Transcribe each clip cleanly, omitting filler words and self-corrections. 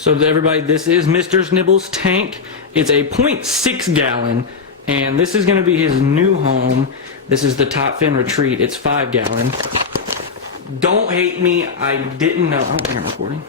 So everybody, this is Mr. Nibbles' tank. It's a 0.6 gallon, and this is going to be his new home. This is the Topfin Retreat. It's 5 gallon. Don't hate me, I didn't know. I don't think I'm recording.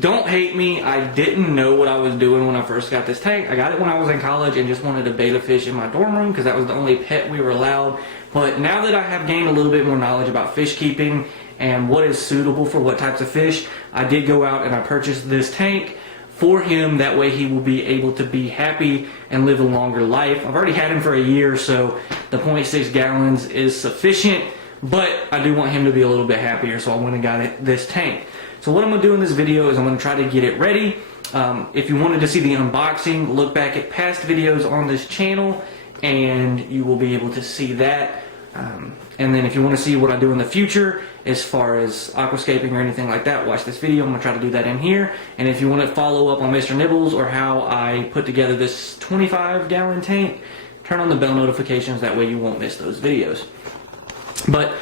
Don't hate me, I didn't know what I was doing when I first got this tank. I got it when I was in college and just wanted to betta fish in my dorm room because that was the only pet we were allowed. But now that I have gained a little bit more knowledge about fish keeping and what is suitable for what types of fish, I did go out and I purchased this tank for him. That way he will be able to be happy and live a longer life. I've already had him for a year, so the 0.6 gallons is sufficient, but I do want him to be a little bit happier, so I went and got this tank. So what I'm going to do in this video is I'm going to try to get it ready. If you wanted to see the unboxing, look back at past videos on this channel and you will be able to see that. And then if you want to see what I do in the future as far as aquascaping or anything like that, watch this video. I'm going to try to do that in here. And if you want to follow up on Mr. Nibbles or how I put together this 25 gallon tank, turn on the bell notifications, that way you won't miss those videos. But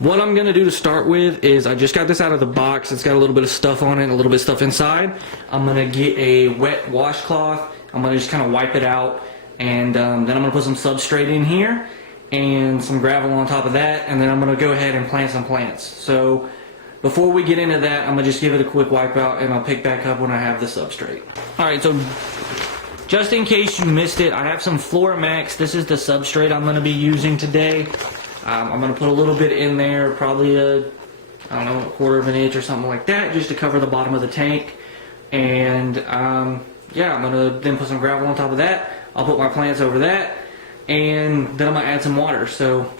what I'm going to do to start with is I just got this out of the box. It's got a little bit of stuff on it and a little bit of stuff inside. I'm going to get a wet washcloth. I'm going to just kind of wipe it out, and then I'm going to put some substrate in here and some gravel on top of that, and then I'm going to go ahead and plant some plants. So before we get into that, I'm going to just give it a quick wipe out and I'll pick back up when I have the substrate. Alright, so just in case you missed it, I have some Max. This is the substrate I'm going to be using today. I'm going to put a little bit in there, probably a 1/4 inch or something like that, just to cover the bottom of the tank. And yeah, I'm going to then put some gravel on top of that. I'll put my plants over that, and then I'm going to add some water. So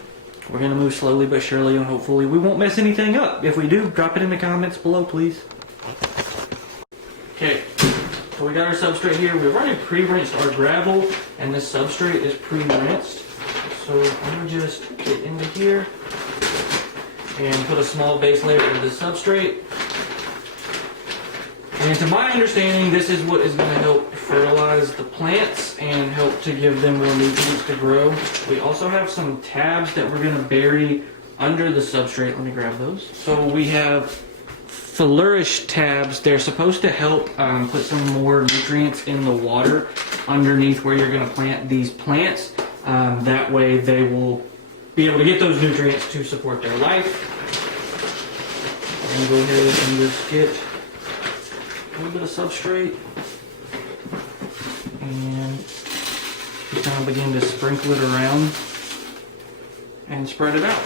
we're going to move slowly but surely, and hopefully we won't mess anything up. If we do, drop it in the comments below, please. Okay, so we got our substrate here. We've already pre-rinsed our gravel, and this substrate is pre-rinsed. So I'm going to just get into here and put a small base layer of the substrate. And to my understanding, this is what is going to help fertilize the plants and help to give them more nutrients to grow. We also have some tabs that we're going to bury under the substrate. Let me grab those. So we have flourish tabs. They're supposed to help put some more nutrients in the water underneath where you're going to plant these plants. That way they will be able to get those nutrients to support their life. I'm going to go ahead and just get a little bit of substrate and just kind of begin to sprinkle it around and spread it out.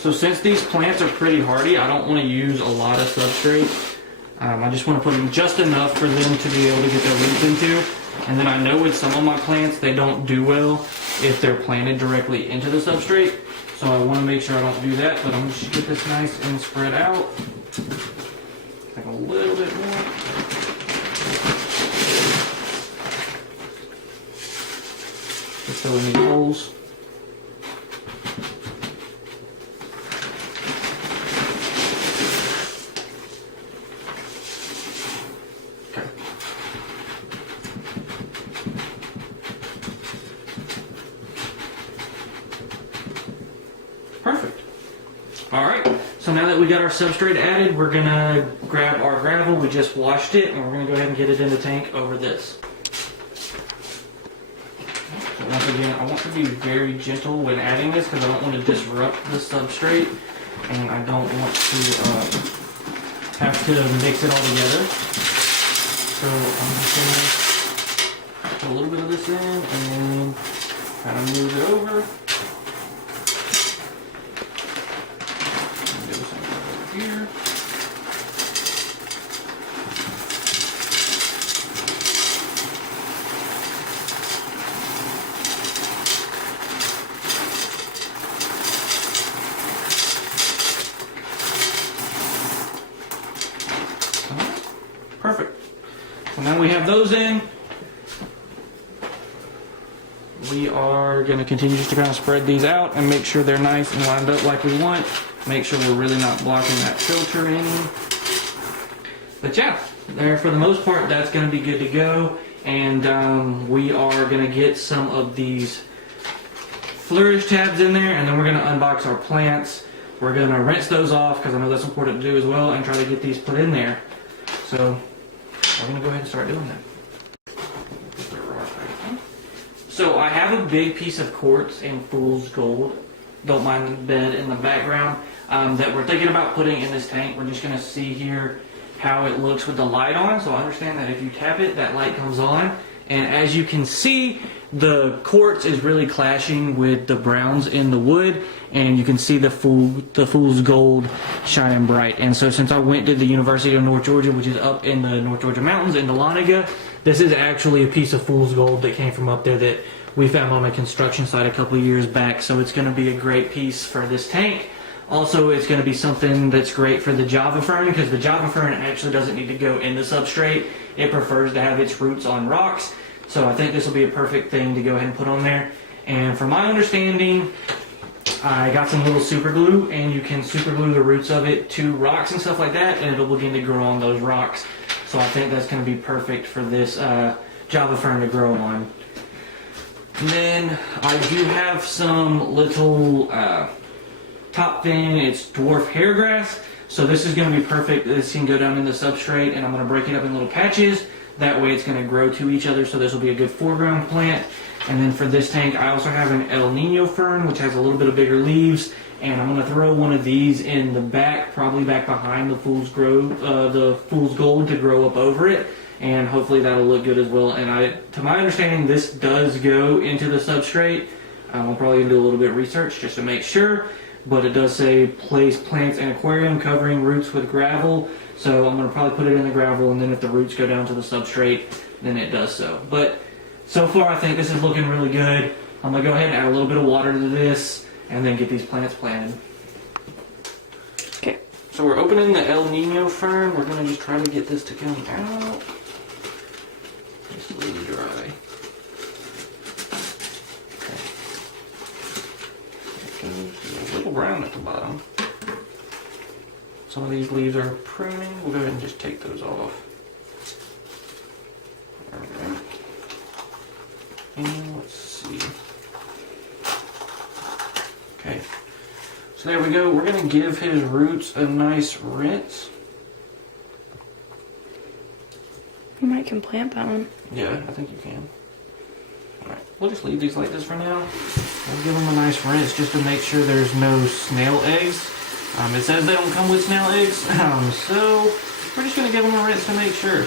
So since these plants are pretty hardy, I don't want to use a lot of substrate. I just want to put in just enough for them to be able to get their roots into. And then I know with some of my plants, they don't do well if they're planted directly into the substrate. So I want to make sure I don't do that, but I'm just get this nice and spread out. Like a little bit more. Just fill in these holes. Perfect. Alright, so now that we got our substrate added, we're going to grab our gravel. We just washed it, and we're going to go ahead and get it in the tank over this. So once again, I want to be very gentle when adding this because I don't want to disrupt the substrate, and I don't want to have to mix it all together. So I'm just going to put a little bit of this in and kind of move it over. Here. Perfect. So now we have those in. We are going to continue just to kind of spread these out and make sure they're nice and lined up like we want. Make sure we're really not blocking that filter any. But yeah, there for the most part, that's going to be good to go. And we are going to get some of these flourish tabs in there, and then we're going to unbox our plants. we're gonna rinse those off because I know that's important to do as well, and try to get these put in there. So we're gonna go ahead and start doing that. So I have a big piece of quartz in fool's gold. Don't mind the bed in the background that we're thinking about putting in this tank. We're just going to see here how it looks with the light on. So I understand that if you tap it, that light comes on. And as you can see, the quartz is really clashing with the browns in the wood, and you can see the fool's gold shining bright. And so since I went to the University of North Georgia, which is up in the North Georgia mountains in Dahlonega, this is actually a piece of fool's gold that came from up there that we found on a construction site a couple of years back. So it's going to be a great piece for this tank. Also, it's going to be something that's great for the Java fern, because the Java fern actually doesn't need to go in the substrate. It prefers to have its roots on rocks. So I think this will be a perfect thing to go ahead and put on there. And from my understanding, I got some little super glue, and you can super glue the roots of it to rocks and stuff like that, and it'll begin to grow on those rocks. So I think that's going to be perfect for this Java fern to grow on. And then I do have some little Topfin, it's dwarf hair grass. So this is going to be perfect. This can go down in the substrate, and I'm going to break it up in little patches. That way it's going to grow to each other, so this will be a good foreground plant. And then for this tank, I also have an El Nino fern, which has a little bit of bigger leaves. And I'm going to throw one of these in the back, probably back behind the fool's gold to grow up over it. And hopefully that'll look good as well. And to my understanding, this does go into the substrate. I'll probably do a little bit of research just to make sure. But it does say place plants in aquarium covering roots with gravel. So I'm going to probably put it in the gravel, and then if the roots go down to the substrate, then it does so. But so far I think this is looking really good. I'm going to go ahead and add a little bit of water to this, and then get these plants planted. Okay. So we're opening the El Nino fern. We're going to just try to get this to come out. Just a little dry. Okay. There's a little brown at the bottom. Some of these leaves are pruning. We'll go ahead and just take those off. Alright. And let's see. Okay. So there we go. We're going to give his roots a nice rinse. You might can plant that one. Yeah, I think you can. Alright, we'll just leave these like this for now. We'll give them a nice rinse just to make sure there's no snail eggs. It says they don't come with snail eggs, so we're just going to give them a rinse to make sure.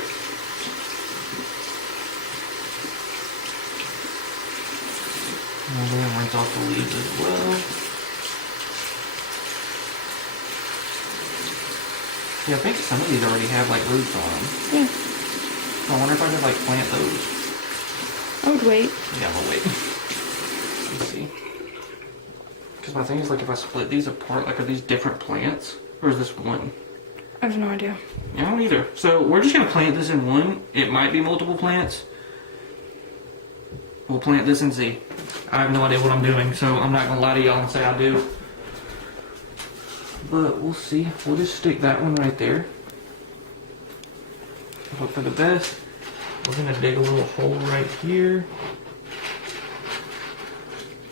And we're going to rinse off the leaves as well. Yeah, I think some of these already have like roots on them. Yeah. I wonder if I could like plant those. I would wait. Yeah, we'll wait. Let's see. Because my thing is, like, if I split these apart, like, are these different plants? Or is this one? I have no idea. Yeah, I don't either. So we're just going to plant this in one. It might be multiple plants. We'll plant this and see. I have no idea what I'm doing, so I'm not going to lie to y'all and say I do. But we'll see. We'll just stick that one right there. Hope for the best. We're going to dig a little hole right here.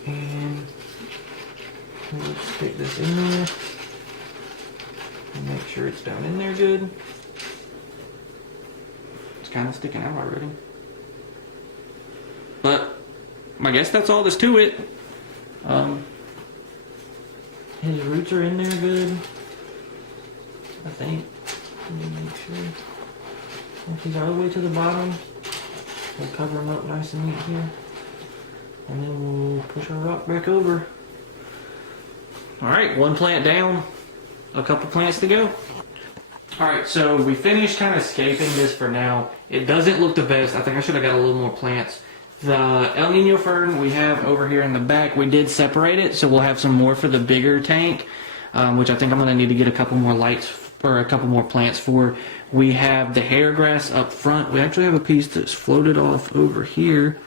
And we'll stick this in there. And make sure it's down in there good. It's kind of sticking out already. But I guess that's all there's to it. His roots are in there good, I think. Let me make sure. Once he's all the way to the bottom, we'll cover him up nice and neat here. And then we'll push our rock back over. Alright, one plant down, a couple plants to go. Alright, so we finished kind of scaping this for now. It doesn't look the best. I think I should have got a little more plants. The El Nino fern we have over here in the back, we did separate it, so we'll have some more for the bigger tank, which I think I'm going to need to get a couple more lights or a couple more plants for. We have the hair grass up front. We actually have a piece that's floated off over here.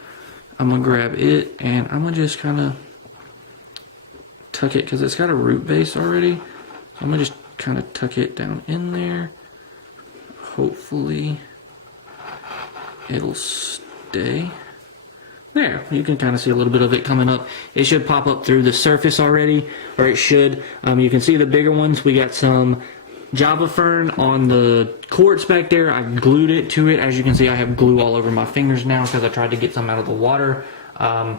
I'm going to grab it, and I'm going to just kind of tuck it, because it's got a root base already. So I'm going to just kind of tuck it down in there. Hopefully it'll stay. There, you can kind of see a little bit of it coming up. It should pop up through the surface already, or it should. You can see the bigger ones. We got some Java fern on the quartz back there. I glued it to it. As you can see, I have glue all over my fingers now because I tried to get some out of the water. I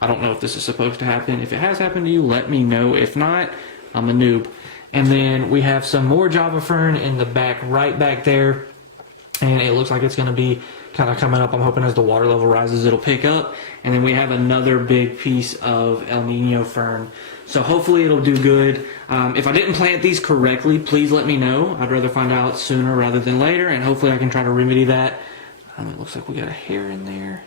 don't know if this is supposed to happen. If it has happened to you, let me know. If not, I'm a noob. And then we have some more Java fern in the back, right back there. And it looks like it's going to be kind of coming up. I'm hoping as the water level rises, it'll pick up. And then we have another big piece of El Nino fern. So hopefully it'll do good. If I didn't plant these correctly, please let me know. I'd rather find out sooner rather than later. And hopefully I can try to remedy that. It looks like we got a hair in there.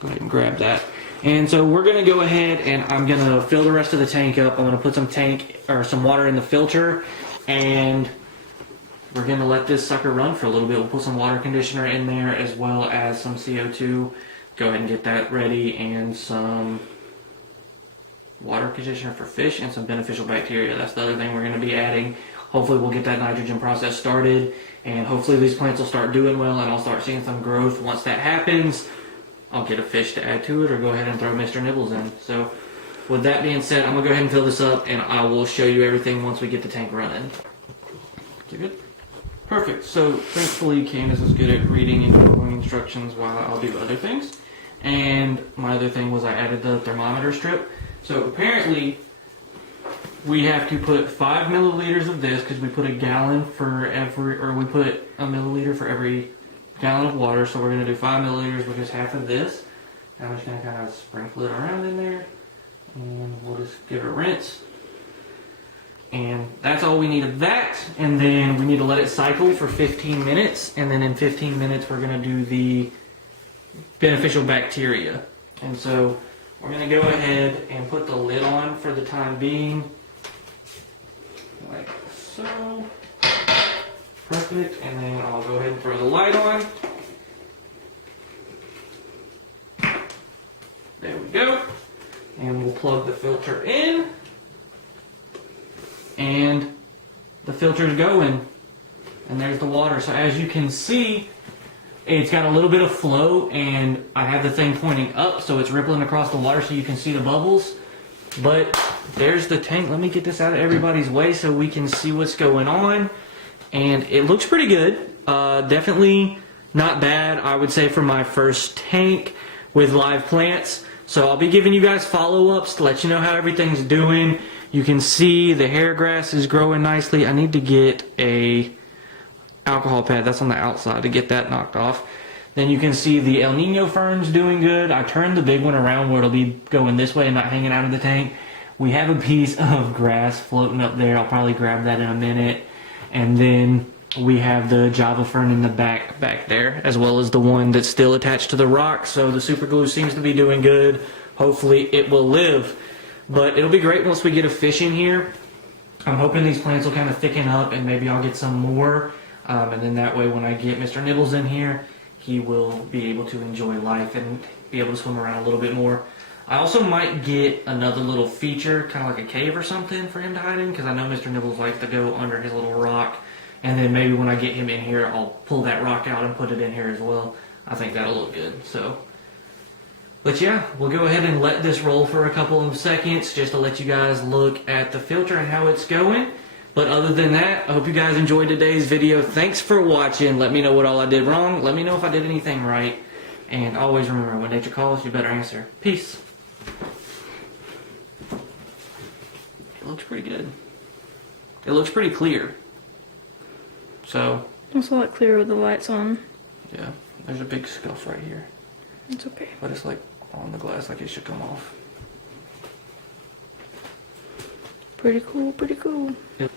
Go ahead and grab that. And so we're going to go ahead and I'm going to fill the rest of the tank up. I'm going to put some water in the filter. And we're going to let this sucker run for a little bit. We'll put some water conditioner in there as well as some CO2. Go ahead and get that ready, and some water conditioner for fish and some beneficial bacteria. That's the other thing we're going to be adding. Hopefully we'll get that nitrogen process started, and hopefully these plants will start doing well and I'll start seeing some growth. Once that happens, I'll get a fish to add to it or go ahead and throw Mr. Nibbles in. So with that being said, I'm going to go ahead and fill this up and I will show you everything once we get the tank running. You good? Perfect. So thankfully Candace is good at reading and following instructions while I'll do other things. And my other thing was I added the thermometer strip. So apparently we have to put 5 milliliters of this because we put a gallon for every, or we put a milliliter for every gallon of water. So we're going to do 5 milliliters, which is half of this. I'm just going to kind of sprinkle it around in there and we'll just give it a rinse. And that's all we need of that. And then we need to let it cycle for 15 minutes. And then in 15 minutes, we're going to do the beneficial bacteria. And so we're going to go ahead and put the lid on for the time being. Like so. Perfect. And then I'll go ahead and throw the light on. There we go. And we'll plug the filter in. And the filter's going, and there's the water. So as you can see, it's got a little bit of flow, and I have the thing pointing up, so it's rippling across the water so you can see the bubbles. But there's the tank. Let me get this out of everybody's way so we can see what's going on. And it looks pretty good. Definitely not bad, I would say, for my first tank with live plants. So I'll be giving you guys follow-ups to let you know how everything's doing. You can see the hair grass is growing nicely. I need to get a alcohol pad that's on the outside to get that knocked off. Then you can see the El Nino ferns doing good. I turned the big one around where it'll be going this way and not hanging out of the tank. We have a piece of grass floating up there. I'll probably grab that in a minute. And then we have the Java fern in the back there, as well as the one that's still attached to the rock. So the super glue seems to be doing good. Hopefully it will live. But it'll be great once we get a fish in here. I'm hoping these plants will kind of thicken up and maybe I'll get some more. And then that way when I get Mr. Nibbles in here, he will be able to enjoy life and be able to swim around a little bit more. I also might get another little feature, kind of like a cave or something for him to hide in, because I know Mr. Nibbles likes to go under his little rock. And then maybe when I get him in here, I'll pull that rock out and put it in here as well. I think that'll look good. But yeah, we'll go ahead and let this roll for a couple of seconds just to let you guys look at the filter and how it's going. But other than that, I hope you guys enjoyed today's video. Thanks for watching. Let me know what all I did wrong. Let me know if I did anything right. And always remember, when nature calls, you better answer. Peace. It looks pretty good. It looks pretty clear. So. It's a lot clearer with the lights on. Yeah, there's a big scuff right here. It's okay. But it's like on the glass, like it should come off. Pretty cool, pretty cool. Yep.